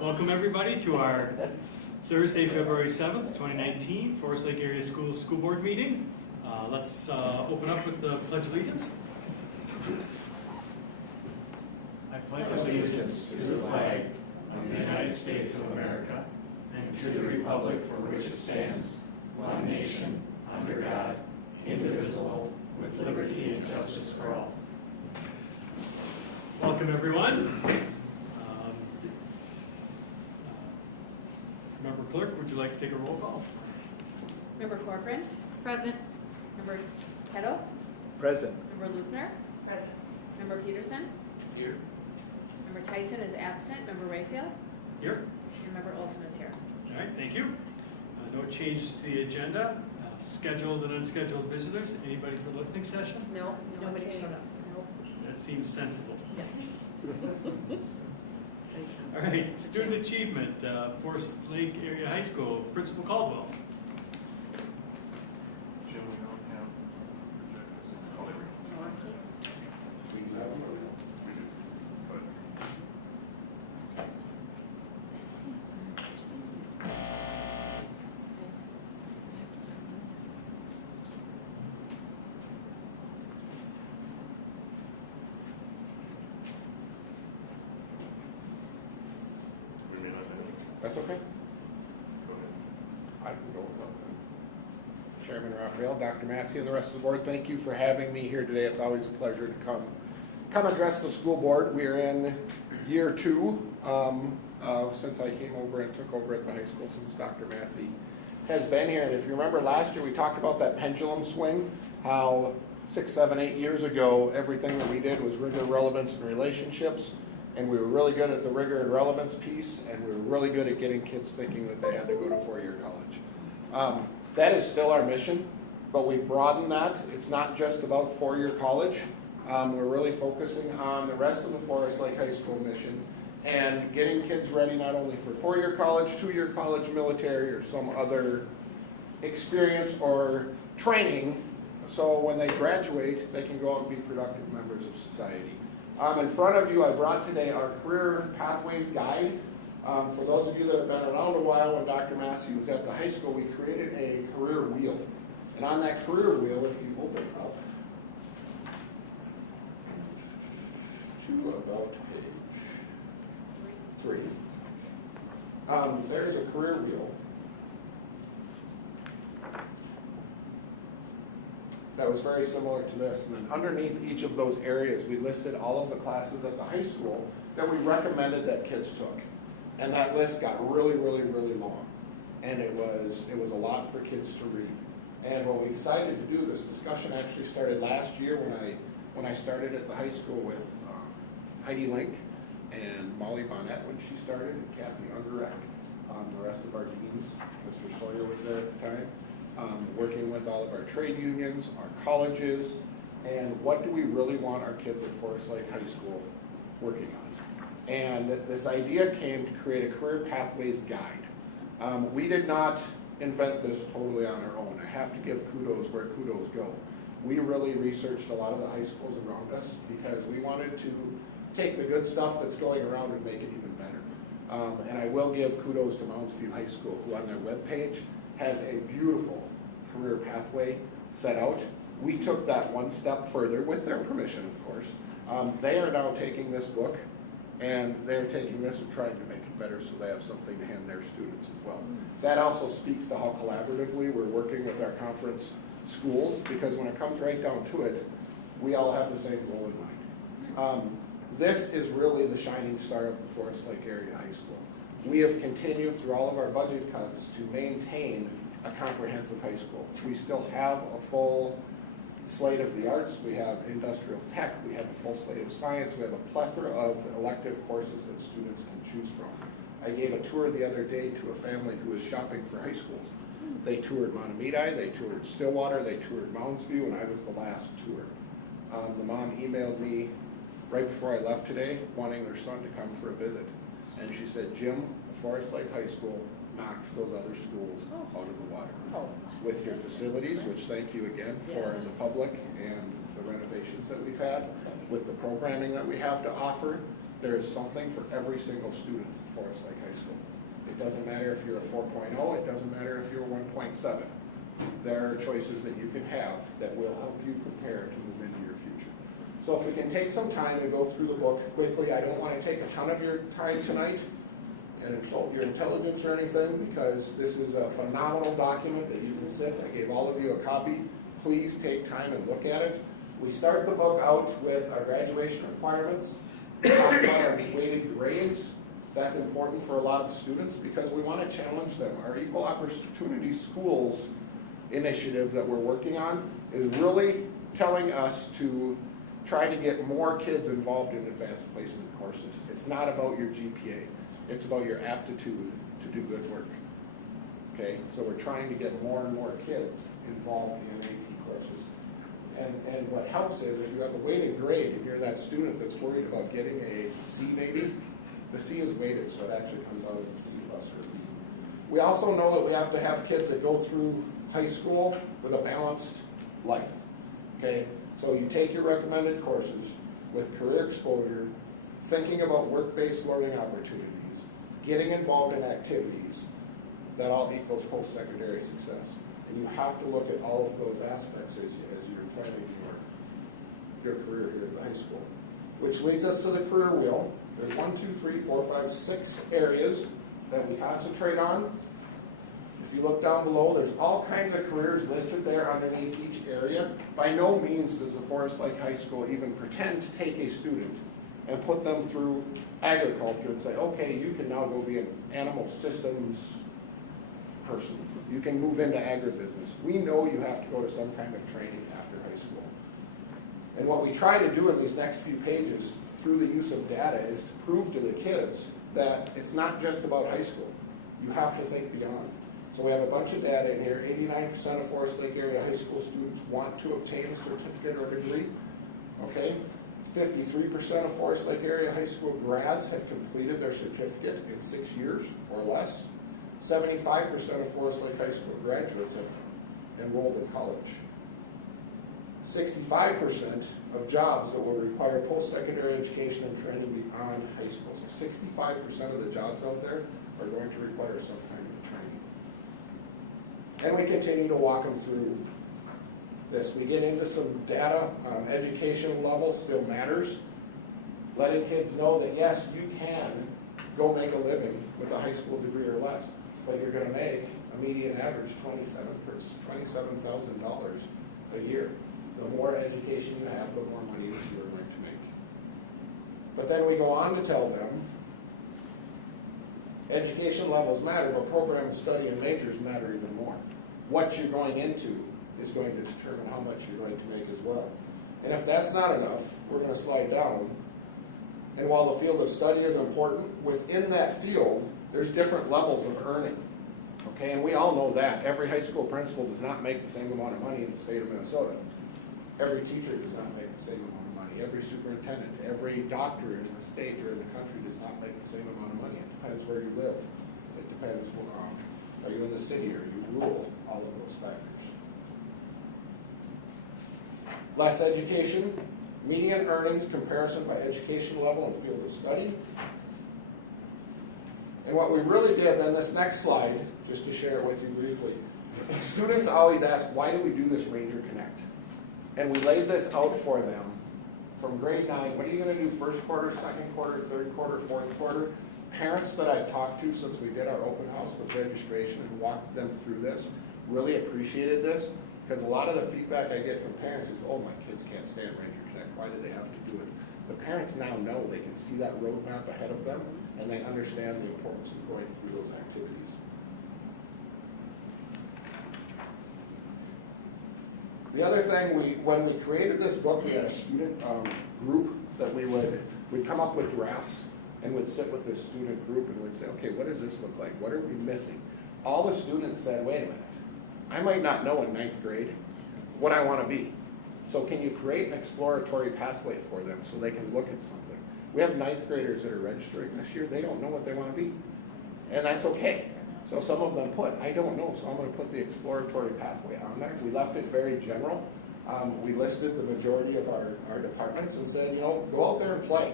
Welcome everybody to our Thursday, February 7th, 2019 Forest Lake Area Schools School Board meeting. Let's open up with the Pledge of Allegiance. I pledge allegiance to the flag of the United States of America and to the republic for which it stands, one nation, under God, indivisible, with liberty and justice for all. Welcome everyone. Member Clerk, would you like to take a roll call? Member Corcoran? Present. Member Kettle? Present. Member Lupner? Present. Member Peterson? Here. Member Tyson is absent. Member Rayfield? Here. And Member Olson is here. All right, thank you. No change to the agenda. Scheduled and unscheduled visitors. Anybody for listening session? No, nobody showed up. Nope. That seems sensible. Yes. All right, student achievement, Forest Lake Area High School, Principal Caldwell. Jim, we don't have projectors. We do have one. But we may not have any. That's okay. Go ahead. I can go without that. Chairman Raphael, Dr. Massey, and the rest of the board, thank you for having me here today. It's always a pleasure to come address the school board. We're in year 2 since I came over and took over at the high school, since Dr. Massey has been here. And if you remember last year, we talked about that pendulum swing, how 6, 7, 8 years ago, everything that we did was rigor, relevance, and relationships. And we were really good at the rigor and relevance piece, and we were really good at getting kids thinking that they had to go to 4-year college. That is still our mission, but we've broadened that. It's not just about 4-year college. We're really focusing on the rest of the Forest Lake High School mission and getting kids ready not only for 4-year college, 2-year college, military, or some other experience or training, so when they graduate, they can go out and be productive members of society. In front of you, I brought today our Career Pathways Guide. For those of you that have been around a while, when Dr. Massey was at the high school, we created a career wheel. And on that career wheel, if you open it up to about page 3, there's a career wheel that was very similar to this. And then underneath each of those areas, we listed all of the classes at the high school that we recommended that kids took. And that list got really, really, really long. And it was a lot for kids to read. And when we decided to do this discussion actually started last year when I started at the high school with Heidi Link and Molly Bonnet when she started, and Kathy Ungerrecht, the rest of our deans. Mr. Sawyer was there at the time. Working with all of our trade unions, our colleges, and what do we really want our kids at Forest Lake High School working on. And this idea came to create a career pathways guide. We did not invent this totally on our own. I have to give kudos where kudos go. We really researched a lot of the high schools around us because we wanted to take the good stuff that's going around and make it even better. And I will give kudos to Mounds View High School, who on their webpage has a beautiful career pathway set out. We took that one step further, with their permission, of course. They are now taking this book, and they're taking this and trying to make it better so they have something to hand their students as well. That also speaks to how collaboratively we're working with our conference schools, because when it comes right down to it, we all have the same goal in mind. This is really the shining star of the Forest Lake Area High School. We have continued through all of our budget cuts to maintain a comprehensive high school. We still have a full slate of the arts, we have industrial tech, we have a full slate of science, we have a plethora of elective courses that students can choose from. I gave a tour the other day to a family who was shopping for high schools. They toured Montemedi, they toured Stillwater, they toured Mounds View, and I was the last tour. The mom emailed me right before I left today wanting their son to come for a visit. And she said, Jim, Forest Lake High School knocked those other schools out of the water. With your facilities, which thank you again for the public and the renovations that we've had, with the programming that we have to offer, There is something for every single student at Forest Lake High School. It doesn't matter if you're a 4.0, it doesn't matter if you're 1.7. There are choices that you can have that will help you prepare to move into your future. So if we can take some time to go through the book quickly, I don't want to take a ton of your time tonight and insult your intelligence or anything, because this is a phenomenal document that you can sit. I gave all of you a copy. Please take time and look at it. We start the book out with our graduation requirements. We talk about our weighted grades. That's important for a lot of students because we want to challenge them. Our Equal Opportunity Schools initiative that we're working on is really telling us to try to get more kids involved in advanced placement courses. It's not about your GPA. It's about your aptitude to do good work. Okay, so we're trying to get more and more kids involved in AP courses. And what helps is if you have a weighted grade and you're that student that's worried about getting a C maybe, the C is weighted, so it actually comes out as a C plus or a B. We also know that we have to have kids that go through high school with a balanced life. Okay, so you take your recommended courses with career exposure, thinking about work-based learning opportunities, getting involved in activities, that all equals post-secondary success. And you have to look at all of those aspects as you're planning your career here at the high school. Which leads us to the career wheel. There's 1, 2, 3, 4, 5, 6 areas that we concentrate on. If you look down below, there's all kinds of careers listed there underneath each area. By no means does the Forest Lake High School even pretend to take a student and put them through agriculture and say, okay, you can now go be an animal systems person. You can move into agribusiness. We know you have to go to some kind of training after high school. And what we try to do in these next few pages through the use of data is to prove to the kids that it's not just about high school. You have to think beyond. So we have a bunch of data in here. 89% of Forest Lake area high school students want to obtain a certificate or degree. Okay? 53% of Forest Lake area high school grads have completed their certificate in 6 years or less. 75% of Forest Lake High School graduates have enrolled in college. 65% of jobs that will require post-secondary education and training beyond high school. So 65% of the jobs out there are going to require some kind of training. And we continue to walk them through this. We get into some data. Education level still matters. Letting kids know that yes, you can go make a living with a high school degree or less, but you're going to make a median average $27,000 a year. The more education you have, the more money you're going to make. But then we go on to tell them education levels matter, but program and study and majors matter even more. What you're going into is going to determine how much you're going to make as well. And if that's not enough, we're going to slide down. And while the field of study is important, within that field, there's different levels of earning. Okay, and we all know that. Every high school principal does not make the same amount of money in the state of Minnesota. Every teacher does not make the same amount of money. Every superintendent, every doctor in the state or in the country does not make the same amount of money. It depends where you live. It depends, are you in the city, are you rural? All of those factors. Less education, median earnings comparison by education level and field of study. And what we really did, then this next slide, just to share it with you briefly, students always ask, why do we do this Ranger Connect? And we laid this out for them from grade 9. What are you going to do first quarter, second quarter, third quarter, fourth quarter? Parents that I've talked to since we did our open house with registration and walked them through this really appreciated this, because a lot of the feedback I get from parents is, oh, my kids can't stand Ranger Connect. Why do they have to do it? The parents now know they can see that roadmap ahead of them, and they understand the importance of going through those activities. The other thing, when we created this book, we had a student group that we'd come up with drafts and would sit with this student group and would say, okay, what does this look like? What are we missing? All the students said, wait a minute, I might not know in 9th grade what I want to be. So can you create an exploratory pathway for them so they can look at something? We have 9th graders that are registering this year. They don't know what they want to be. And that's okay. So some of them put, I don't know, so I'm going to put the exploratory pathway on there. We left it very general. We listed the majority of our departments and said, go out there and play.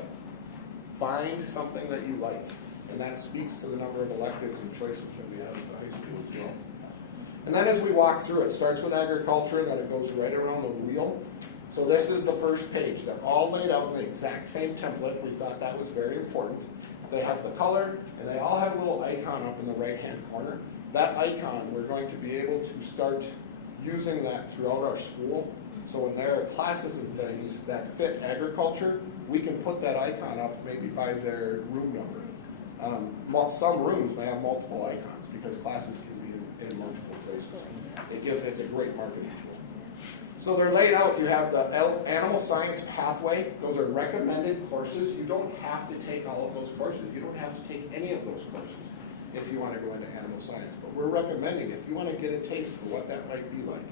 Find something that you like, and that speaks to the number of electives and choices that we have at the high school as well. And then as we walk through, it starts with agriculture, and then it goes right around the wheel. So this is the first page. They're all laid out in the exact same template. We thought that was very important. They have the color, and they all have a little icon up in the right-hand corner. That icon, we're going to be able to start using that throughout our school. So when there are classes and things that fit agriculture, we can put that icon up maybe by their room number. Some rooms may have multiple icons because classes can be in multiple places. It's a great marketing tool. So they're laid out. You have the animal science pathway. Those are recommended courses. You don't have to take all of those courses. You don't have to take any of those courses if you want to go into animal science. But we're recommending, if you want to get a taste for what that might be like,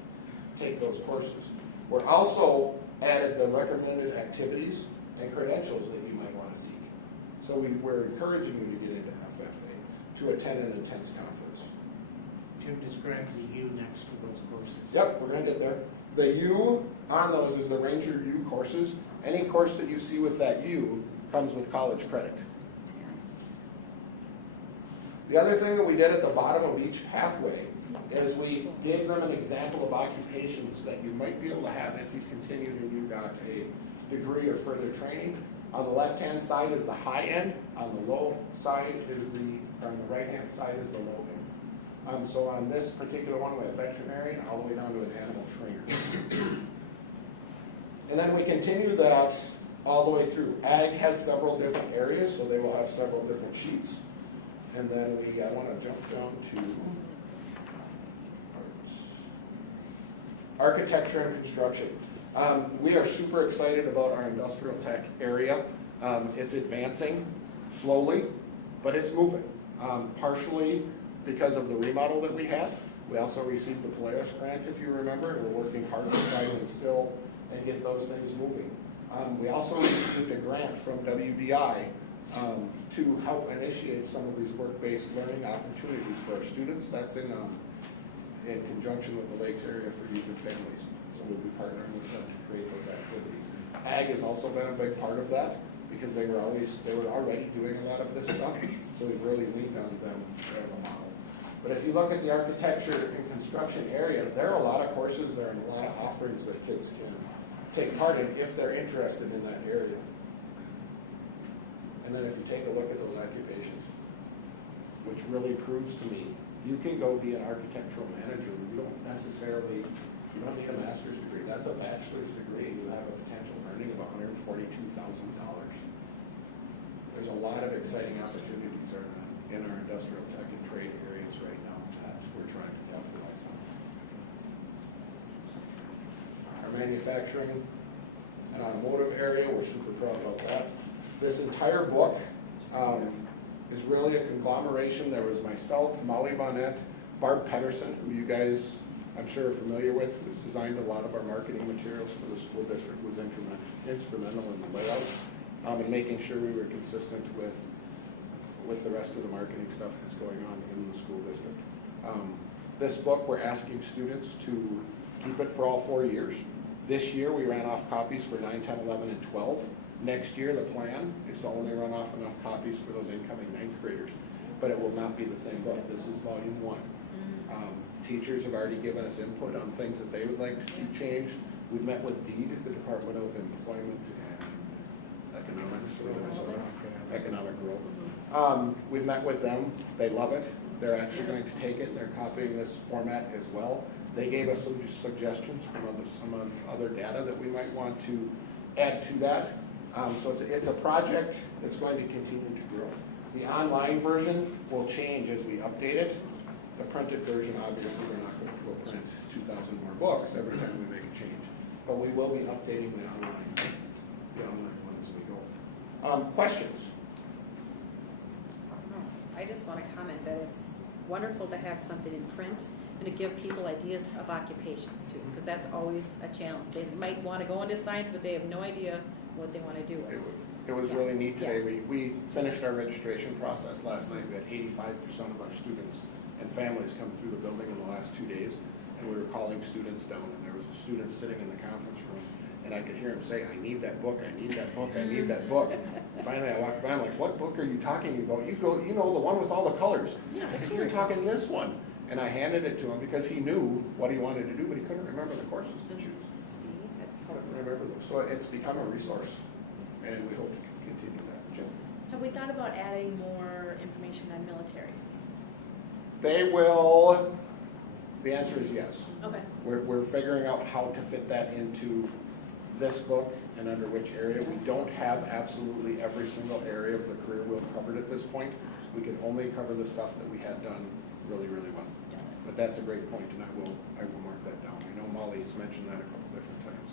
take those courses. We're also added the recommended activities and credentials that you might want to seek. So we're encouraging you to get into FFA, to attend an intense conference. Jim described the U next to those courses. Yep, we're going to get there. The U on those is the Ranger U courses. Any course that you see with that U comes with college credit. The other thing that we did at the bottom of each pathway is we gave them an example of occupations that you might be able to have if you continued and you got a degree or further training. On the left-hand side is the high end. On the low side is on the right-hand side is the low end. So on this particular one, we have veterinarian all the way down to an animal trainer. And then we continue that all the way through. Ag has several different areas, so they will have several different sheets. And then I want to jump down to architecture and construction. We are super excited about our industrial tech area. It's advancing slowly, but it's moving. Partially because of the remodel that we had. We also received the Polaris grant, if you remember, and we're working hard to try to instill and get those things moving. We also received a grant from WDI to help initiate some of these work-based learning opportunities for our students. That's in conjunction with the Lakes Area for Youth and Families. So we'll be partnering with them to create those activities. Ag has also been a big part of that because they were already doing a lot of this stuff. So we've really leaned on them as a model. But if you look at the architecture and construction area, there are a lot of courses there and a lot of offerings that kids can take part in if they're interested in that area. And then if you take a look at those occupations, which really proves to me, you can go be an architectural manager. You don't need a master's degree. That's a bachelor's degree, and you have a potential earning of $142,000. There's a lot of exciting opportunities in our industrial tech and trade areas right now that we're trying to capitalize on. Our manufacturing and automotive area, we're super proud about that. This entire book is really a conglomeration. There was myself, Molly Bonnet, Barb Pedersen, who you guys, I'm sure, are familiar with, who's designed a lot of our marketing materials for the school district, was instrumental in the layout and making sure we were consistent with the rest of the marketing stuff that's going on in the school district. This book, we're asking students to keep it for all 4 years. This year, we ran off copies for 9, 10, 11, and 12. Next year, the plan is to only run off enough copies for those incoming 9th graders, but it will not be the same book. This is volume 1. Teachers have already given us input on things that they would like to see changed. We've met with DEED, the Department of Employment and Economics for Minnesota, Economic Growth. We've met with them. They love it. They're actually going to take it and they're copying this format as well. They gave us some suggestions from some other data that we might want to add to that. So it's a project that's going to continue to grow. The online version will change as we update it. The printed version, obviously, we're not going to print 2,000 more books every time we make a change. But we will be updating the online one as we go. Questions? I just want to comment that it's wonderful to have something in print and to give people ideas of occupations too, because that's always a challenge. They might want to go into science, but they have no idea what they want to do. It was really neat today. We finished our registration process last night. We had 85% of our students and families come through the building in the last 2 days, and we were calling students down, and there was a student sitting in the conference room, And I could hear him say, I need that book, I need that book, I need that book. Finally, I walked by, I'm like, what book are you talking about? You know, the one with all the colors. Yeah, I said, you're talking this one. And I handed it to him because he knew what he wanted to do, but he couldn't remember the courses to choose. See, that's Couldn't helpful. remember those. So it's become a resource, and we hope to continue that. Jim? Have we thought about adding more information on military? They will, the answer is yes. Okay. We're figuring out how to fit that into this book and under which area. We don't have absolutely every single area of the career wheel covered at this point. We can only cover the stuff that we had done really, really well. But that's a great point, and I will mark that down. I know Molly has mentioned that a couple different times.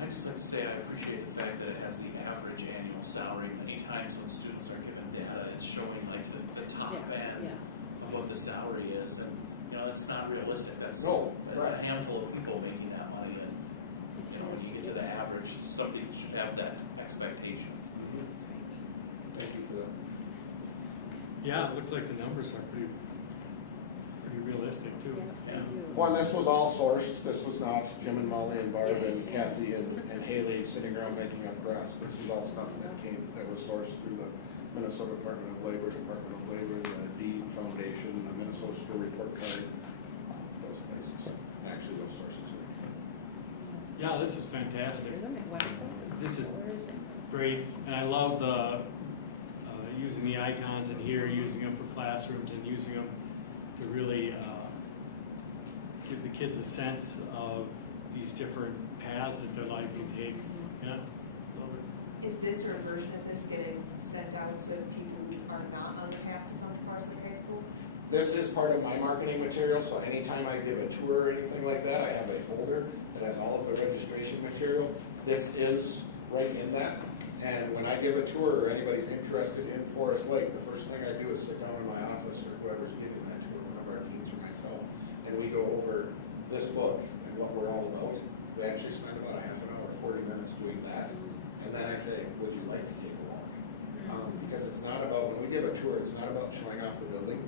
I just like to say I appreciate the fact that it has the average annual salary. Many times when students are given data, it's showing like the top end of what the salary is, and you know that's not realistic. That's No, a right. handful of people making that money, and you know when you get to the average, somebody should have that expectation. Thank you for that. Yeah, it looks like the numbers are pretty realistic too. Yeah, I do. One, this was all sourced. This was not Jim and Molly and Barb and Kathy and Haley sitting around making up graphs. This is all stuff that was sourced through the Minnesota Department of Labor, the Deed Foundation, the Minnesota School Report Card, those places. Actually, those sources. Yeah, this is fantastic. Isn't it wonderful? This is Colors and- great, and I love the using the icons in here, using them for classrooms, and using them to really give the kids a sense of these different paths that their life can take. Yeah, love it. Is this or a version of this getting sent out to people who are not on the path to come to Forest Lake High School? This is part of my marketing material, so anytime I give a tour or anything like that, I have a folder that has all of the registration material. This is right in that. And when I give a tour or anybody's interested in Forest Lake, the first thing I do is sit down in my office or whoever's giving that tour, one of our deans or myself, and we go over this book and what we're all about. We actually spend about a half an hour, 40 minutes doing that. And then I say, would you like to take a walk? Because it's not about, when we give a tour, it's not about showing off the building,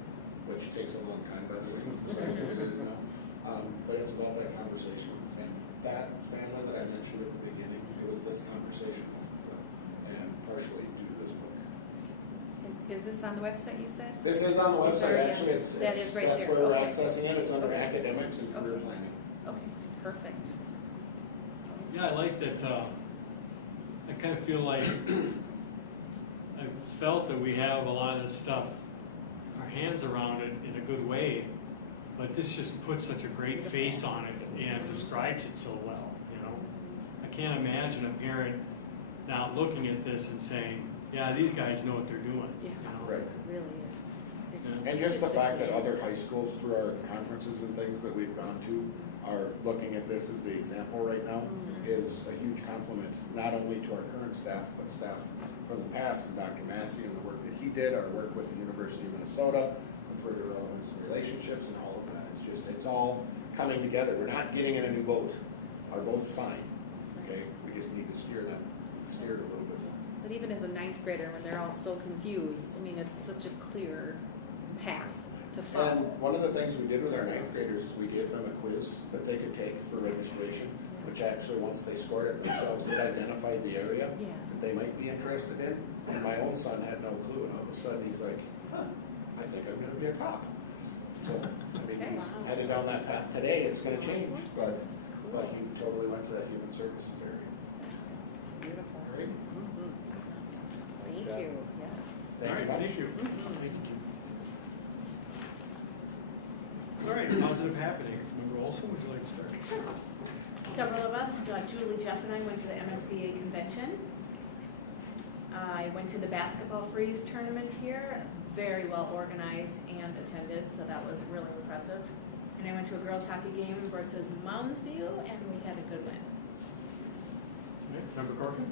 which takes a long time, by the way, with the size of it is now. But it's about that conversation with the family. That family that I mentioned at the beginning, it was this conversation. And partially due to this book. And is this on the website you said? This is on the It's website, already on- actually, it's, that is right that's there. where we're Okay. accessing it, it's under Okay. academics and career Okay. planning. Okay, perfect. Yeah, I like that. I kind of feel like I felt that we have a lot of this stuff, our hands around it in a good way, but this just puts such a great face on it and describes it so well. You know, I can't imagine a parent now looking at this and saying, "Yeah, these guys know what they're doing." Yeah. You know? Right. It really is. It- And just the fact that other high schools through our conferences and things that we've gone to are looking at this as the example right now is a huge compliment, not only to our current staff, but staff from the past, and Dr. Massey and the work that he did, our work with the University of Minnesota, with River Relevance and Relationships and all of that. It's all coming together. We're not getting in a new boat. Our boat's fine, okay? We just need to steer it a little bit more. But even as a ninth grader, when they're all so confused, I mean, it's such a clear path to follow. And one of the things we did with our ninth graders is we gave them a quiz that they could take for registration, which actually, once they scored it themselves, it identified the area Yeah. that they might be interested in. And my own son had no clue, and all of a sudden he's like, I think I'm gonna be a cop. So, I mean, Okay. he's headed down that path today, it's gonna change, but Cool. he totally went to that human services area. That's beautiful. All right. Mhm. Thank job. you, yeah. All Thank you right, much. thank you. All right, positive happenings. Member Olson, would you like to start? Several of us, Julie, Jeff, and I went to the MSBA convention. I went to the basketball freeze tournament here, very well organized and attended, so that was really impressive. And I went to a girls' hockey game versus Mounds View, and we had a good win. All right, Member Corcoran?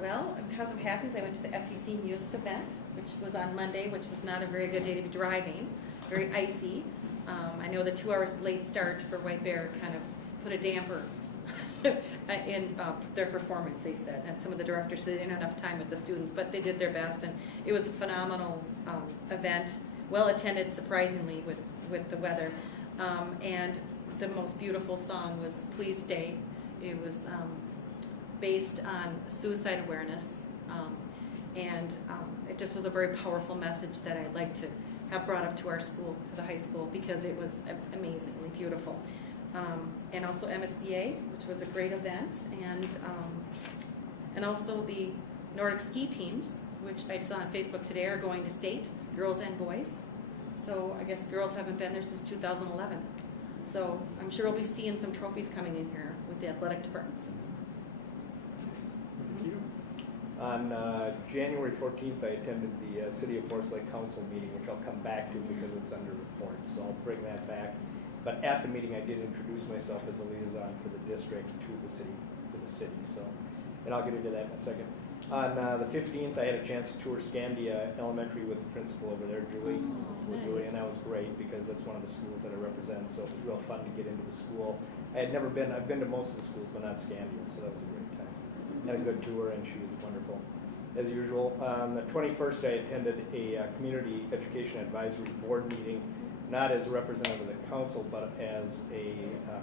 Well, positive happenings, I went to the SEC Music event, which was on Monday, which was not a very good day to be driving, very icy. I know the 2 hours late start for White Bear kind of put a damper in their performance, they said. And some of the directors said they didn't have enough time with the students, but they did their best. And it was a phenomenal event, well attended surprisingly with the weather. And the most beautiful song was Please Stay. It was based on suicide awareness. It just was a very powerful message that I'd like to have brought up to our school, to the high school, because it was amazingly beautiful. And also MSBA, which was a great event, and also the Nordic ski teams, which I saw on Facebook today, are going to state, girls and boys. So I guess girls haven't been there since 2011. So I'm sure we'll be seeing some trophies coming in here with the athletic departments. Thank you. On January 14th, I attended the City of Forest Lake Council meeting, which I'll come back to because it's under reports, so I'll bring that back. But at the meeting, I did introduce myself as a liaison for the district to the city. So, and I'll get into that in a second. On the 15th, I had a chance to tour Scandia Elementary with the principal over there, Julie. Nice. And that was great because that's one of the schools that I represent, so it was real fun to get into the school. I've been to most of the schools, but not Scandia, so that was a great time. Had a good tour, and she was wonderful. As usual, on the 21st, I attended a Community Education Advisory Board meeting, not as a representative of the council, but as a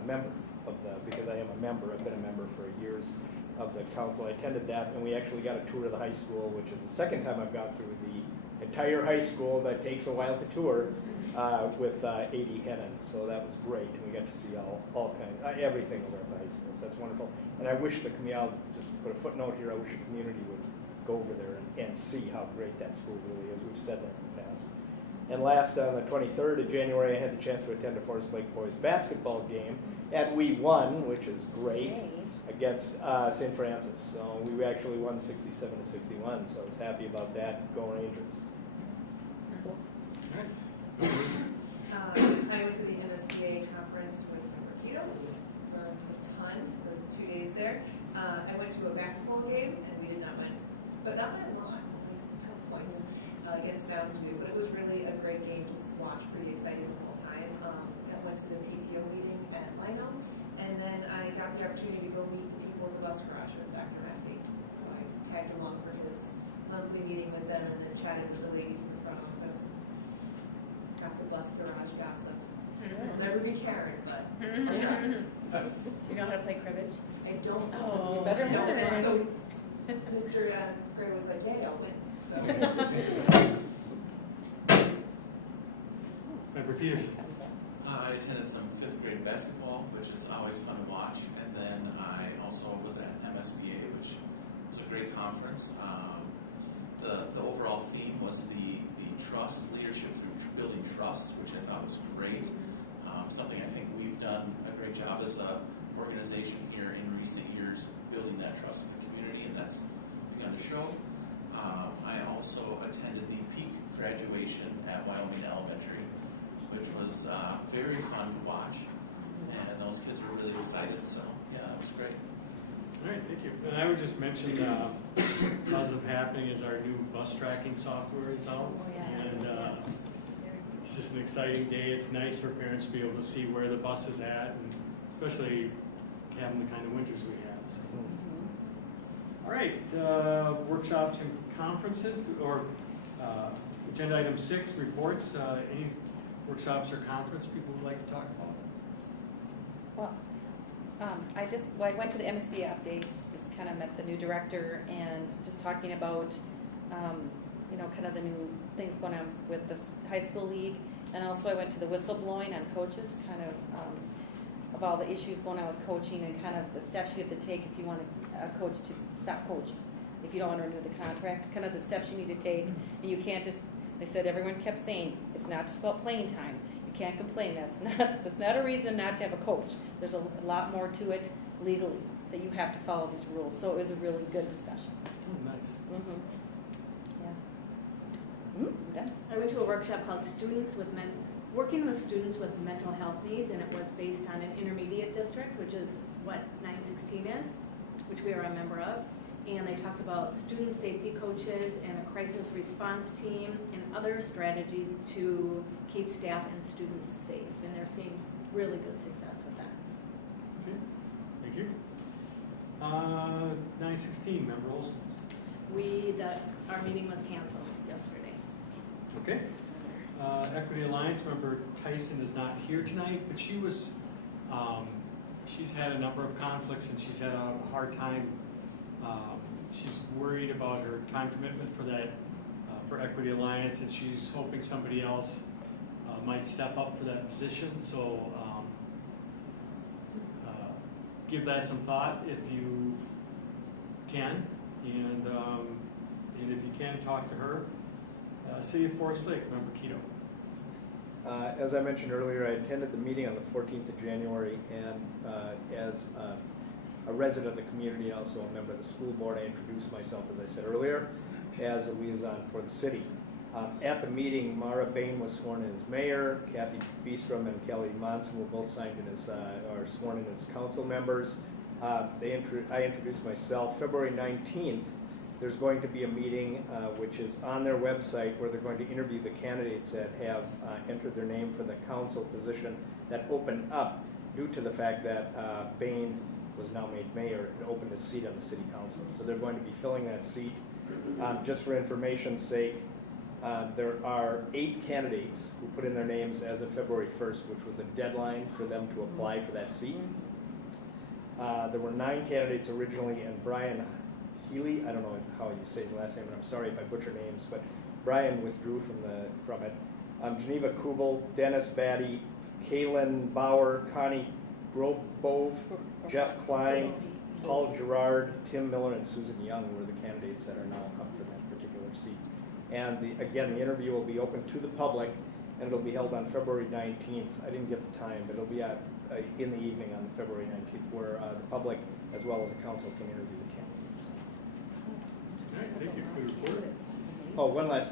member of because I am a member. I've been a member for years of the council. I attended that, and we actually got a tour of the high school, which is the second time I've gone through the entire high school. That takes a while to tour with A.D. Hennon, so that was great, and we got to see all kinds, everything over at the high school, so that's wonderful. And I wish I'll just put a footnote here, I wish the community would go over there and see how great that school really is. We've said that in the past. And last, on the 23rd of January, I had the chance to attend a Forest Lake boys basketball game, and we won, which is great, Yay. against St. Francis. So we actually won 67-61, so I was happy about that. Go Rangers. Cool. All right. I went to the MSBA conference with Member Keto, learned a ton for 2 days there. I went to a basketball game, and we did not win, but not by a lot, only a couple points against Mountain Dew. But it was really a great game to watch, pretty exciting the whole time. I went to the PTO meeting at Lino, and then I got the opportunity to go meet the people at the bus garage with Dr. Massey. So I tagged along for his monthly meeting with them, and then chatted with the ladies in the front office. Got the bus garage gossip. I'll never be Karen, but I'll try. You know how to play cribbage? I don't. Oh, you better No, learn. and so Mr. Gray was like, "Yay, I'll win." So Member Peterson. I attended some fifth grade basketball, which is always fun to watch. And then I also was at MSBA, which was a great conference. The overall theme was the trust, leadership through building trust, which I thought was great. Something I think we've done a great job as an organization here in recent years, building that trust in the community, and that's begun to show. I also attended the peak graduation at Wyoming Elementary, which was very fun to watch, and those kids were really excited, so yeah, it was great. All right, thank you. And I would just mention, positive happening is our new bus tracking software is out. And it's just an exciting day. It's nice for parents to be able to see where the bus is at, and especially having the kind of winters we have. So. All right, workshops and conferences, or agenda item 6, reports. Any workshops or conference people would like to talk about? Well, I went to the MSBA updates, just kind of met the new director and just talking about, kind of the new things going on with the high school league. And also I went to the whistleblowing on coaches, kind of all the issues going on with coaching and kind of the steps you have to take if you want a coach to stop coaching. If you don't want to renew the contract, kind of the steps you need to take. And you can't just, they said, everyone kept saying, it's not just about playing time. You can't complain. That's not a reason not to have a coach. There's a lot more to it legally that you have to follow these rules. So it was a really good discussion. Oh, nice. Mm-hmm. Yeah. Done. I went to a workshop called Working with Students with Mental Health Needs, and it was based on an intermediate district, which is what 916 is, which we are a member of. And they talked about student safety coaches and a crisis response team and other strategies to keep staff and students safe. And they're seeing really good success with that. Okay, thank you. 916, Member Olson. Our meeting was canceled yesterday. Okay. Equity Alliance, Member Tyson is not here tonight, but she was She's had a number of conflicts and she's had a hard time. She's worried about her time commitment for that, for Equity Alliance, and she's hoping somebody else might step up for that position. So give that some thought if you can, and if you can, talk to her. City of Forest Lake, Member Keto. As I mentioned earlier, I attended the meeting on the 14th of January, and as a resident of the community and also a member of the school board, I introduced myself, as I said earlier, as a liaison for the city. At the meeting, Mara Bain was sworn in as mayor, Kathy Beestrom and Kelly Monson were both signed in as, or sworn in as council members. I introduced myself. February 19th, there's going to be a meeting which is on their website where they're going to interview the candidates that have entered their name for the council position that opened up due to the fact that Bain was now made mayor and opened a seat on the city council. So they're going to be filling that seat. Just for information's sake, there are 8 candidates who put in their names as of February 1st, which was a deadline for them to apply for that seat. There were 9 candidates originally, and Brian Healy, I don't know how you say his last name, and I'm sorry if I butcher names, but Brian withdrew from it. Geneva Kubel, Dennis Batty, Kaylin Bauer, Connie Grobove, Jeff Klein, Paul Gerard, Tim Miller, and Susan Young were the candidates that are now up for that particular seat. And again, the interview will be open to the public, and it'll be held on February 19th. I didn't get the time, but it'll be in the evening on February 19th, where the public as well as the council can interview the candidates. All right, thank you for your report. Oh, one last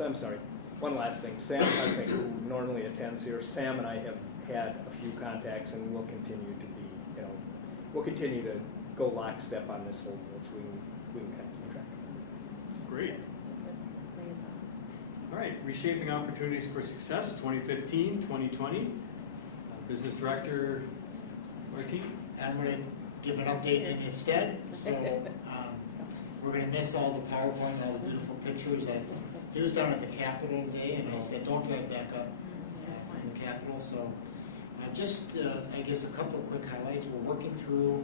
thing. Sam Hunting, who normally attends here, Sam and I have had a few contacts, and we'll continue to be, we'll continue to go lockstep on this whole deal so we can kind of keep track. Great. All right, Reshaping Opportunities for Success, 2015-2020. Business Director Martin. I'm going to give an update in his stead. So we're going to miss all the PowerPoint, all the beautiful pictures. He was down at the Capitol today, and I said, don't drive back up from the Capitol. So I guess a couple of quick highlights. We're working through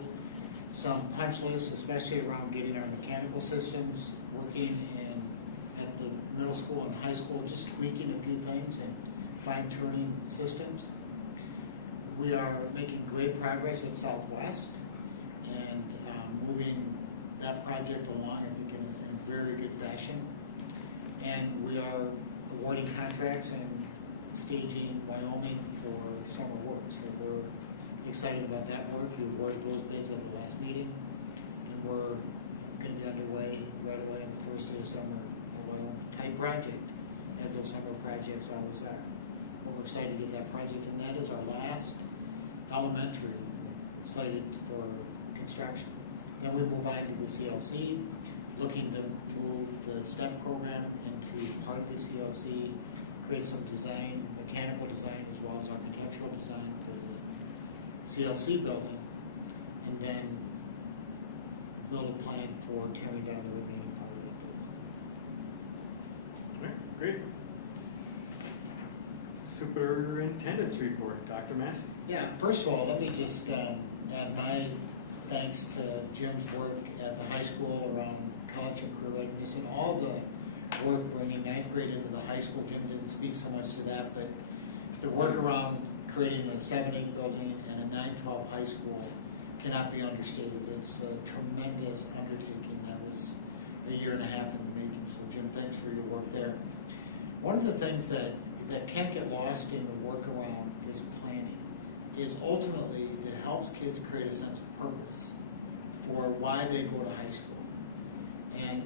some punch lists, especially around getting our mechanical systems working at the middle school and high school, just tweaking a few things and fine-tuning systems. We are making great progress at Southwest and moving that project along, I think, in a very good fashion. And we are awarding contracts and staging Wyoming for summer work. So we're excited about that work. We awarded those bids at the last meeting, and we're going to be underway right away on the first day of summer, a Wyoming type project, as those summer projects always are. We're excited to get that project, and that is our last elementary slated for construction. Then we move on to the CLC, looking to move the STEP program into part of the CLC, create some design, mechanical design as well as architectural design for the CLC building, and then build a plan for tearing down the remaining part of the building. All right, great. Superintendent's report, Dr. Massey. Yeah, first of all, let me just add my thanks to Jim's work at the high school around college and career readiness and all the work bringing 9th grade into the high school. Jim didn't speak so much to that, but the work around creating the 7-8 building and a 9-12 high school cannot be understated. It's a tremendous undertaking that was a year and a half in the making. So Jim, thanks for your work there. One of the things that can't get lost in the work around this planning is ultimately it helps kids create a sense of purpose for why they go to high school. And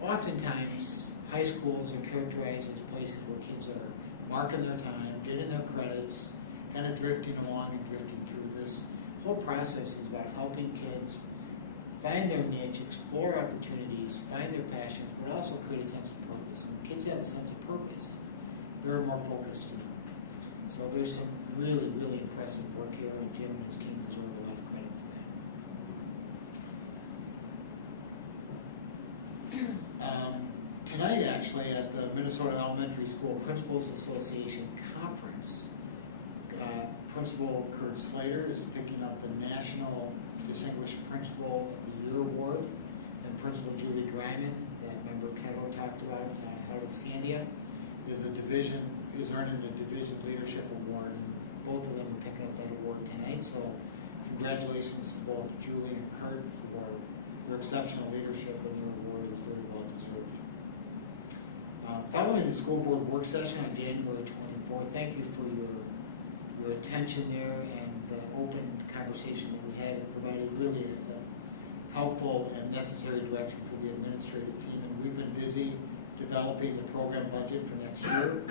oftentimes, high schools are characterized as places where kids are marking their time, getting their credits, kind of drifting along and drifting through. This whole process is about helping kids find their niche, explore opportunities, find their passions, but also create a sense of purpose. And when kids have a sense of purpose, they're more focused. So there's some really, really impressive work here, and Jim and his team deserve a lot of credit for that. Tonight, actually, at the Minnesota Elementary School Principals Association Conference, Principal Kurt Slater is picking up the National Distinguished Principal of the Year Award, and Principal Julie Grinan, that member Kevin talked about out of Scandia, is earning the Division Leadership Award. Both of them are picking up that award tonight, so congratulations to both Julie and Kurt for their exceptional leadership, and their award is very well deserved. Following the school board work session on January 24th, thank you for your attention there and the open conversation that we had. It provided really a helpful and necessary direction for the administrative team, and we've been busy developing the program budget for next year,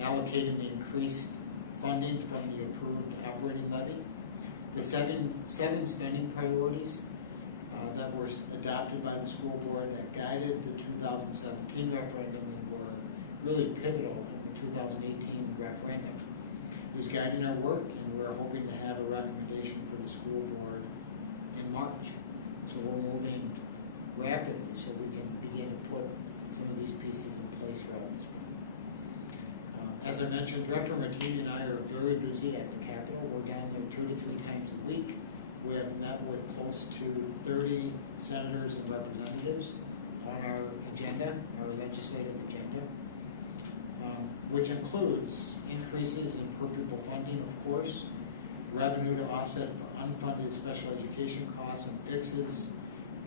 allocating the increased funding from the approved operating levy. The seven spending priorities that were adopted by the school board that guided the 2017 referendum and were really pivotal in the 2018 referendum is guiding our work, and we're hoping to have a recommendation for the school board in March. So we're moving rapidly so we can begin to put some of these pieces in place for all this. As I mentioned, Director Martini and I are very busy at the Capitol. We're down there 2 to 3 times a week. We have met with close to 30 senators and representatives on our agenda, our legislative agenda, which includes increases in per pupil funding, of course, revenue to offset unfunded special education costs, and fixes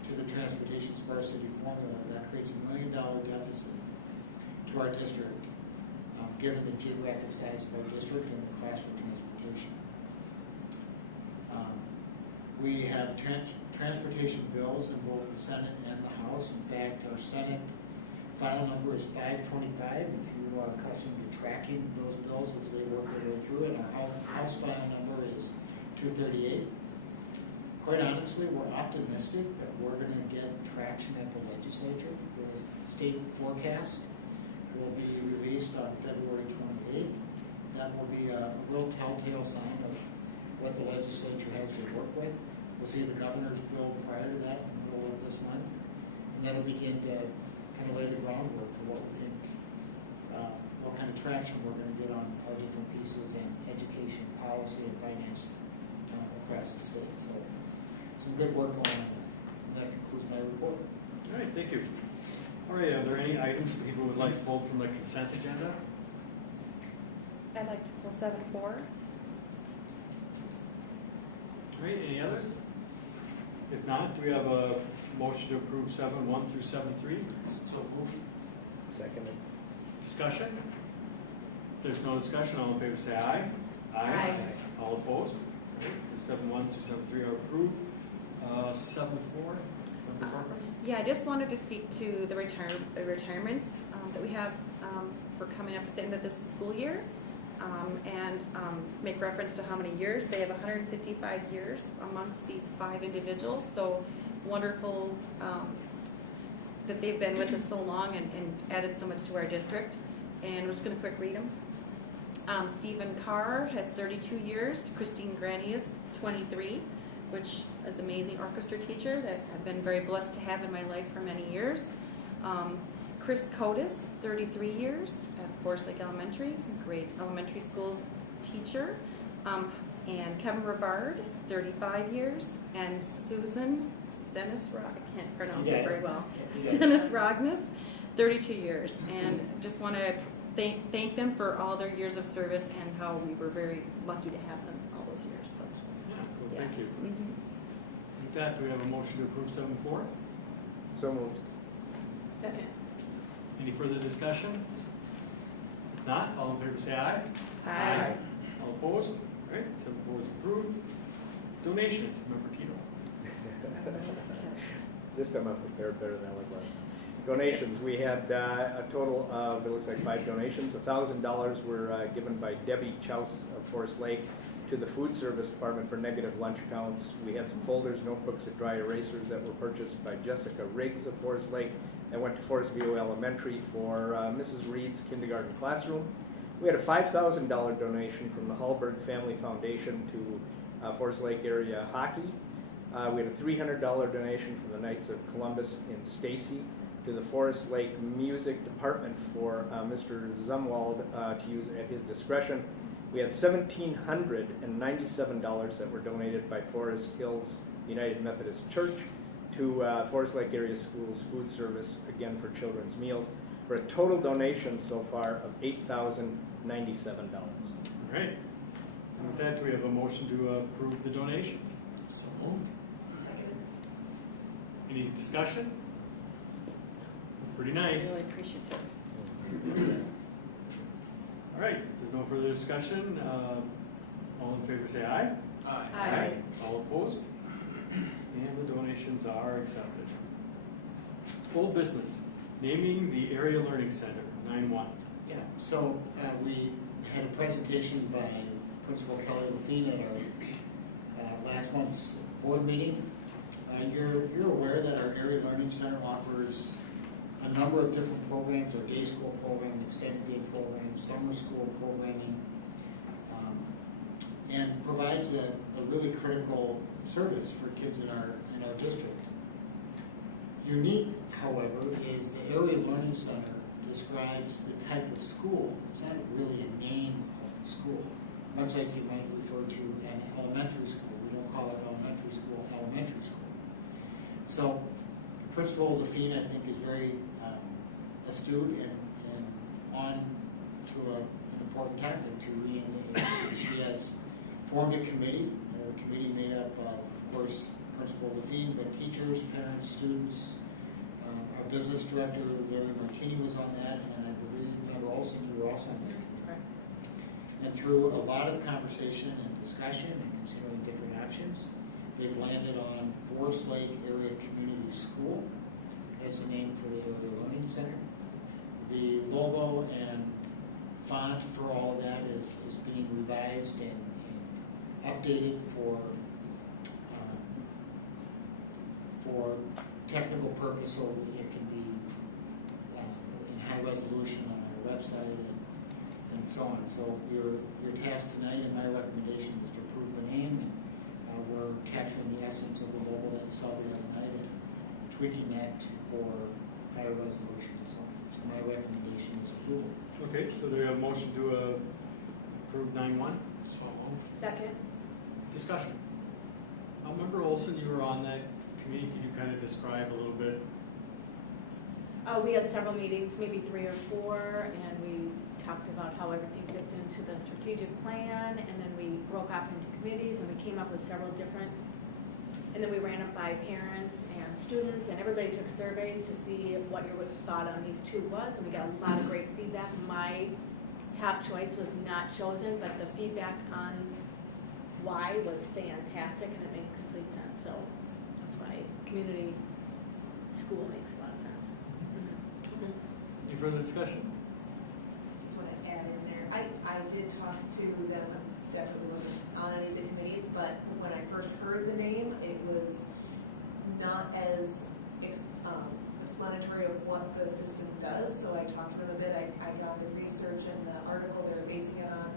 to the transportation sparsity formula that creates $1 million deficit to our district, given the geographic size of our district and the cost of transportation. We have transportation bills in both the Senate and the House. In fact, our Senate file number is 525, if you are accustomed to tracking those bills as they work their way through, and our House file number is 238. Quite honestly, we're optimistic that we're going to get traction at the legislature. The state forecast will be released on February 28th. That will be a real telltale sign of what the legislature has to work with. We'll see the governor's bill prior to that in the middle of this month, and that'll begin to kind of lay the groundwork for what we think, what kind of traction we're going to get on our different pieces in education, policy, and finance across the state. So some good work going on there. And that concludes my report. All right, thank you. All right, are there any items that people would like to pull from the consent agenda? I'd like to pull 7-4. All right, any others? If not, do we have a motion to approve 7-1 through 7-3? So moved. Seconded. Discussion? If there's no discussion, all in favor say aye. Aye. All opposed? All right, 7-1 through 7-3 are approved. 7-4, Member Corcoran? Yeah, I just wanted to speak to the retirements that we have for coming up at the end of this school year, and make reference to how many years. They have 155 years amongst these 5 individuals, so wonderful that they've been with us so long and added so much to our district. And we're just going to quick read them. Stephen Carr has 32 years, Christine Granius 23, which is amazing orchestra teacher that I've been very blessed to have in my life for many years. Chris Cotis, 33 years at Forest Lake Elementary, great elementary school teacher. And Kevin Rivard, 35 years, and Susan Stennis, I can't pronounce it very well, Stennis Rognes, 32 years. And just want to thank them for all their years of service and how we were very lucky to have them all those years. So, Yeah, cool, yeah. thank you. Mhm. With that, do we have a motion to approve 7-4? So moved. Second. Any further discussion? If not, all in favor say aye. Aye. All opposed? All right, 7-4 is approved. Donations, Member Tito. This time I'm prepared better than I was last time. Donations, we had a total of, it looks like 5 donations. $1,000 were given by Debbie Chouse of Forest Lake to the food service department for negative lunch counts. We had some folders, notebooks, and dry erasers that were purchased by Jessica Riggs of Forest Lake and went to Forest View Elementary for Mrs. Reed's kindergarten classroom. We had a $5,000 donation from the Hallberg Family Foundation to Forest Lake area hockey. We had a $300 donation from the Knights of Columbus in Stacy to the Forest Lake Music Department for Mr. Zumwald to use at his discretion. We had $1,797 that were donated by Forest Hills United Methodist Church to Forest Lake Area Schools Food Service, again for children's meals, for a total donation so far of $8,097. All right. And with that, do we have a motion to approve the donations? Second. Any discussion? Pretty nice. Really appreciative. All right, if there's no further discussion, all in favor say aye. Aye. All opposed? And the donations are accepted. Old business, naming the Area Learning Center, 9-1. Yeah, so we had a presentation by Principal Kelly Levine at our last month's board meeting. You're aware that our Area Learning Center offers a number of different programs, our day school program, extended day program, summer school programming, and provides a really critical service for kids in our district. Unique, however, is the Area Learning Center describes the type of school. It's not really a name of the school, much like you might refer to an elementary school. We don't call it elementary school. So Principal Levine, I think, is very astute and on to an important topic to reading. She has formed a committee made up of course, Principal Levine, but teachers, parents, students. Our business director, Larry Martini, was on that, and I believe Member Olson, you were also on that committee. Correct. And through a lot of conversation and discussion and considering different options, they've landed on Forest Lake Area Community School. That's the name for the Area Learning Center. The logo and font for all of that is being revised and updated for technical purpose, so it can be in high resolution on our website and so on. So your task tonight and my recommendation is to approve the name, and we're capturing the essence of the logo that you saw the other night and tweaking that for higher resolution and so on. So my recommendation is approval. Okay, so do we have a motion to approve 9-1? Second. Discussion. Member Olson, you were on that committee. Could you kind of describe a little bit? We had several meetings, maybe 3 or 4, and we talked about how everything fits into the strategic plan, and then we broke off into committees, and we came up with several different, and then we ran it by parents and students, and everybody took surveys to see what your thought on these two was, and we got a lot of great feedback. My top choice was not chosen, but the feedback on why was fantastic, and it made complete sense. So that's why community school makes a lot of sense. Okay. Any further discussion? Just want to add in there, I did talk to them, definitely wasn't on any of the committees, but when I first heard the name, it was not as explanatory of what the system does, so I talked to them a bit. I got the research and the article they were basing it on.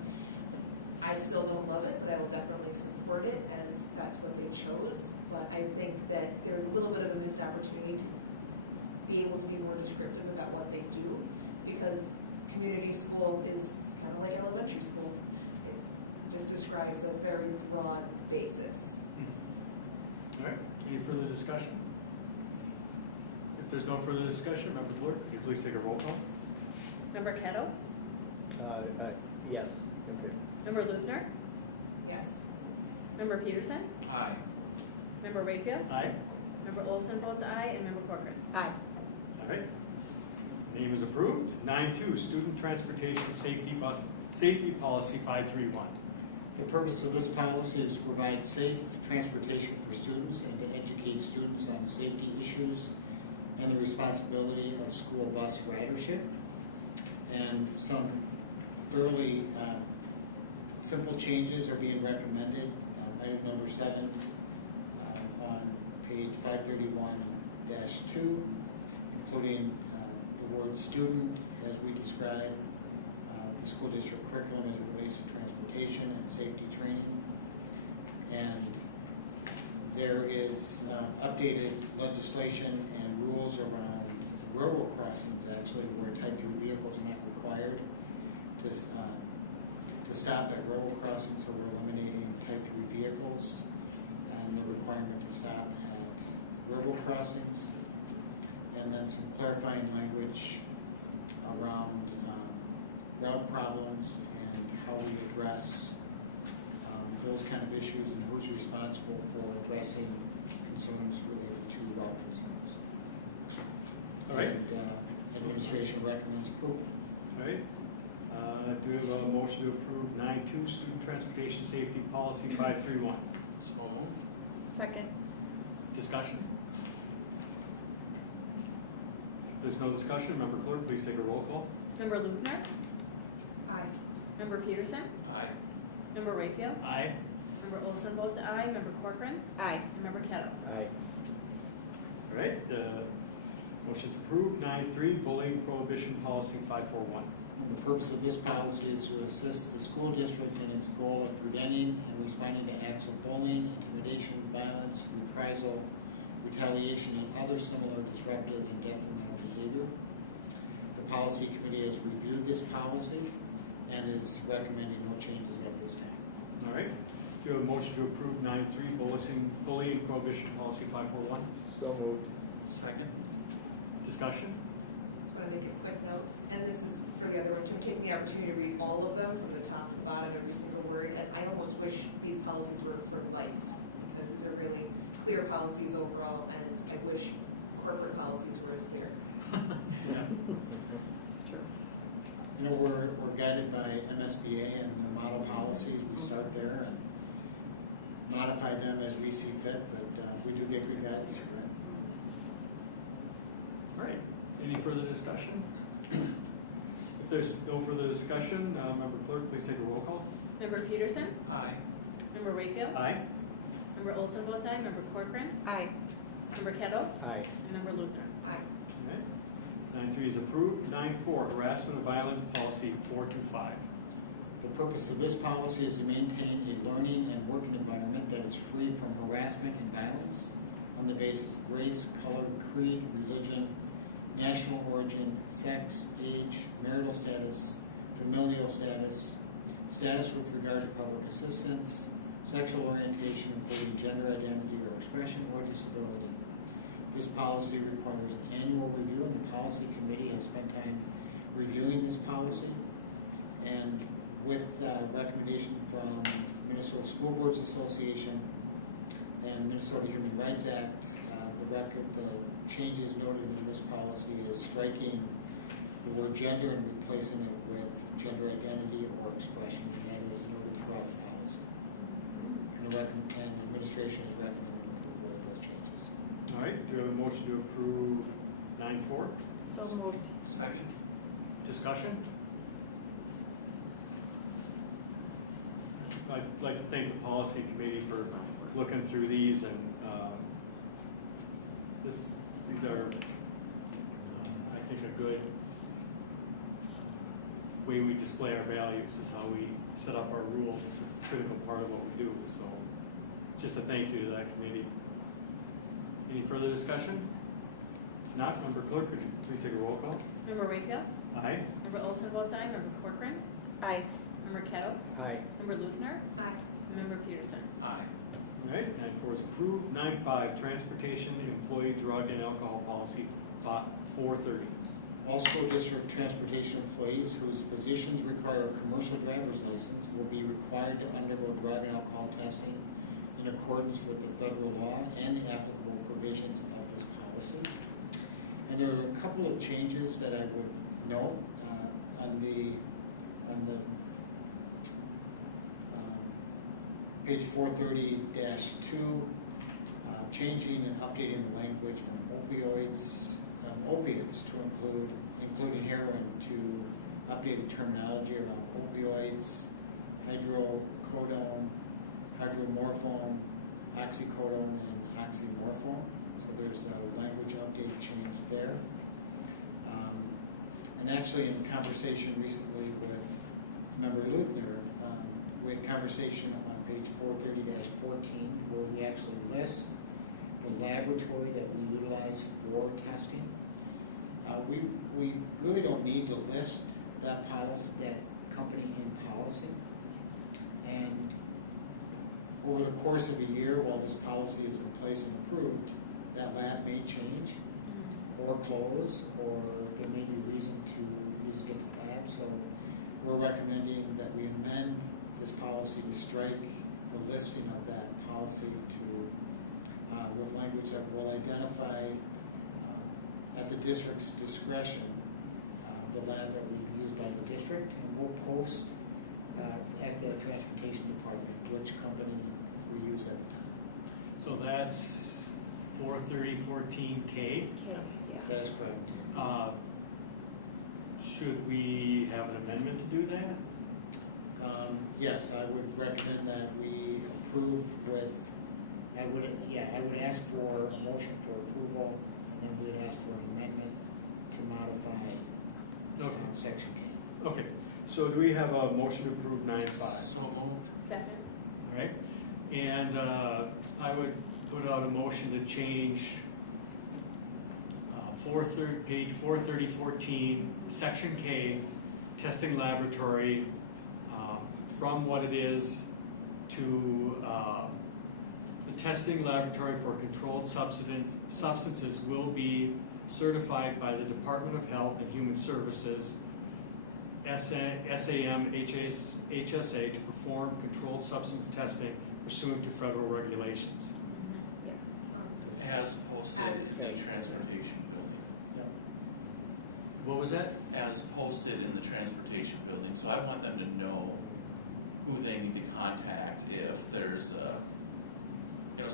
I still don't love it, but I will definitely support it as that's what they chose. But I think that there's a little bit of a missed opportunity to be able to be more descriptive about what they do, because community school is kind of like elementary school. It just describes a very broad basis. All right. Any further discussion? If there's no further discussion, Member Clerk, could you please take a roll call? Member Kettle? Yes. Okay. Member Lutner? Yes. Member Peterson? Aye. Member Rayfield? Aye. Member Olson votes aye, and Member Corcoran. Aye. All right. Name is approved. 9-2, Student Transportation Safety Policy 531. The purpose of this policy is to provide safe transportation for students and to educate students on safety issues and the responsibility of school bus ridership. And some fairly simple changes are being recommended. Item number 7 on page 531-2, including the word student as we describe the school district curriculum as it relates to transportation and safety training. And there is updated legislation and rules around railroad crossings, actually, where Type 2 vehicles are not required to to stop at railroad crossings, so we're eliminating type 3 vehicles and the requirement to stop at railroad crossings. And then some clarifying language around route problems and how we address those kind of issues and who's responsible for addressing concerns related to route concerns. All right. And administration recommends approval. All right. Do we have a motion to approve 9.2 student transportation safety policy 531? Second. Discussion? If there's no discussion, Member Clerk, please take a roll call. Member Luthner? Aye. Member Peterson? Aye. Member Rayfield? Aye. Member Olson votes aye. Member Corcoran? Aye. And Member Kettle? Aye. All right, motion's approved. 9.3 bullying prohibition policy 541. And the purpose of this policy is to assist the school district in its goal of preventing and responding to acts of bullying, intimidation, violence, reprisal, retaliation, and other similar disruptive and detrimental behavior. The policy committee has reviewed this policy and is recommending no changes at this time. All right. Do you have a motion to approve 9.3 bullying prohibition policy 541? So moved. Second. Discussion? Just want to make a quick note, and this is for the other one, to take the opportunity to read all of them from the top to the bottom, every single word, and I almost wish these policies were for life, because these are really clear policies overall, and I wish corporate policies were as clear. Yeah. It's true. You know, we're guided by MSBA and the model policies. We start there and modify them as we see fit, but we do get good guidance from it. All right. Any further discussion? If there's no further discussion, Member Clerk, please take a roll call. Member Peterson? Aye. Member Rayfield? Aye. Member Olson votes aye. Member Corcoran? Aye. Member Kettle? Aye. And Member Luthner? Aye. All right. 9.3 is approved. 9.4 harassment and violence policy 425. The purpose of this policy is to maintain a learning and working environment that is free from harassment and violence on the basis of race, color, creed, religion, national origin, sex, age, marital status, familial status, status with regard to public assistance, sexual orientation, including gender identity or expression, or disability. This policy requires annual review, and the policy committee has spent time reviewing this policy. And with recommendation from Minnesota School Boards Association and Minnesota Human Rights Act, the changes noted in this policy is striking the word gender and replacing it with gender identity or expression, and that is noted throughout the policy. And administration is recommending approval of those changes. All right. Do we have a motion to approve 9.4? So moved. Second. Discussion? I'd like to thank the policy committee for looking through these, and these are, I think, a good way we display our values is how we set up our rules. It's a critical part of what we do. So just a thank you to that committee. Any further discussion? If not, Member Clerk, could you please take a roll call? Member Rayfield? Aye. Member Olson votes aye. Member Corcoran? Aye. Member Kettle? Aye. Member Luthner? Aye. And Member Peterson? Aye. All right, 9.4 is approved. 9.5, transportation, employee, drug, and alcohol policy 430. All school district transportation employees whose positions require a commercial driver's license will be required to undergo drug and alcohol testing in accordance with the federal law and the applicable provisions of this policy. And there are a couple of changes that I would note on the page 430-2, changing and updating the language from opiates to including heroin, to updated terminology around opioids, hydrocodone, hydromorphone, oxycodone, and oxymorphone. So there's a language update change there. And actually, in conversation recently with Member Luthner, we had conversation on page 430-14 where we actually list the laboratory that we utilize for testing. We really don't need to list that policy, that company in policy. over the course of a year, while this policy is in place and approved, that lab may change or close, or there may be reason to use a different lab. So we're recommending that we amend this policy to strike the listing of that policy to with language that will identify at the district's discretion the lab that will be used by the district, and we'll post at the transportation department which company we use at the time. So that's 43014K. Okay, yeah. That is correct. Should we have an amendment to do that? Yes, I would recommend that we approve with, I would ask for a motion for approval, and then we'd ask for an amendment to modify Okay. section K. Okay, so do we have a motion to approve 9.5? Second? All right, and I would put out a motion to change page 43014, section K, testing laboratory, from what it is to the testing laboratory for controlled substances will be certified by the Department of Health and Human Services, SAM HSA, to perform controlled substance testing pursuant to federal regulations. As posted in the transportation building. What was that? As posted in the transportation building, so I want them to know who they need to contact if there's a,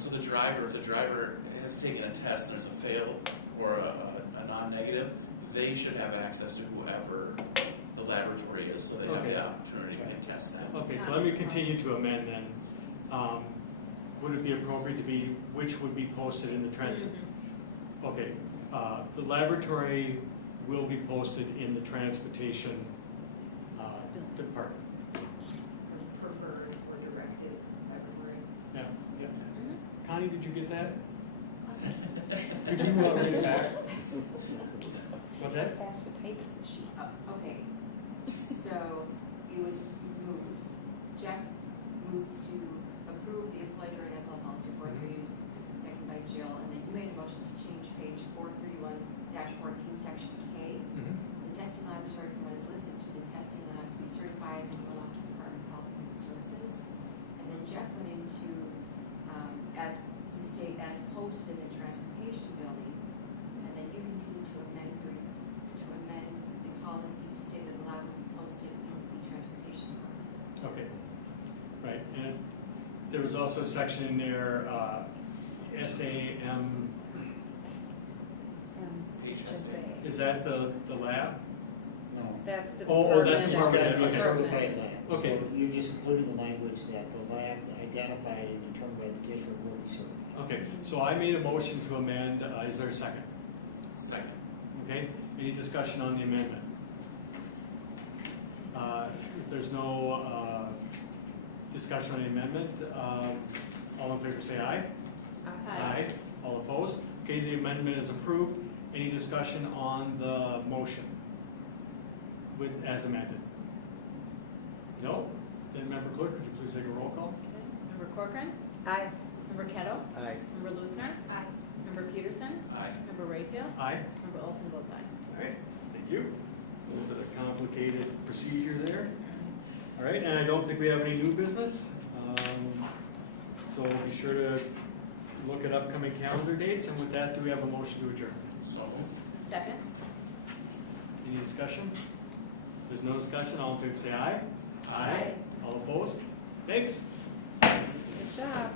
so the driver, if the driver has taken a test and there's a fail or a non-negative, they should have access to whoever the laboratory is, so they have Okay. the opportunity to test that. Okay, so let me continue to amend then. Would it be appropriate to be, which would be posted in the Okay, the laboratory will be posted in the transportation department. Preferred or directed everywhere. Yeah. Connie, did you get that? Could you read it back? What's that? Phosphatitis is she? Okay, so it was moved, Jeff moved to approve the employee direct alcohol policy for use, second by Jill, and then you made a motion to change page 431-14, section K. The testing laboratory from what is listed to the testing lab to be certified and will belong to the Department of Health and Human Services. And then Jeff went into, to state as posted in the transportation building, and then you continue to amend the policy to state that the lab will be posted in the transportation department. Okay, right, and there was also a section in there, SAM, HSA. is that the lab? No. That's the. Oh, that's It's Department got to be a okay. certified lab. Okay. So you're just including the language that the lab identified and determined by the district will be certified. Okay, so I made a motion to amend, is there a second? Second. Okay, any discussion on the amendment? If there's no discussion on the amendment, all in favor say aye. Aye. All opposed? Okay, the amendment is approved. Any discussion on the motion as amended? No? Then Member Clerk, could you please take a roll call? Member Corcoran? Aye. Member Kettle? Aye. Member Luthner? Aye. Member Peterson? Aye. Member Rayfield? Aye. Member Olson votes aye. All right, thank you. A little bit of complicated procedure there. All right, and I don't think we have any new business. So be sure to look at upcoming calendar dates, and with that, do we have a motion to adjourn? So moved. Second? Any discussion? If there's no discussion, all in favor say aye. Aye. All opposed? Thanks. Good job.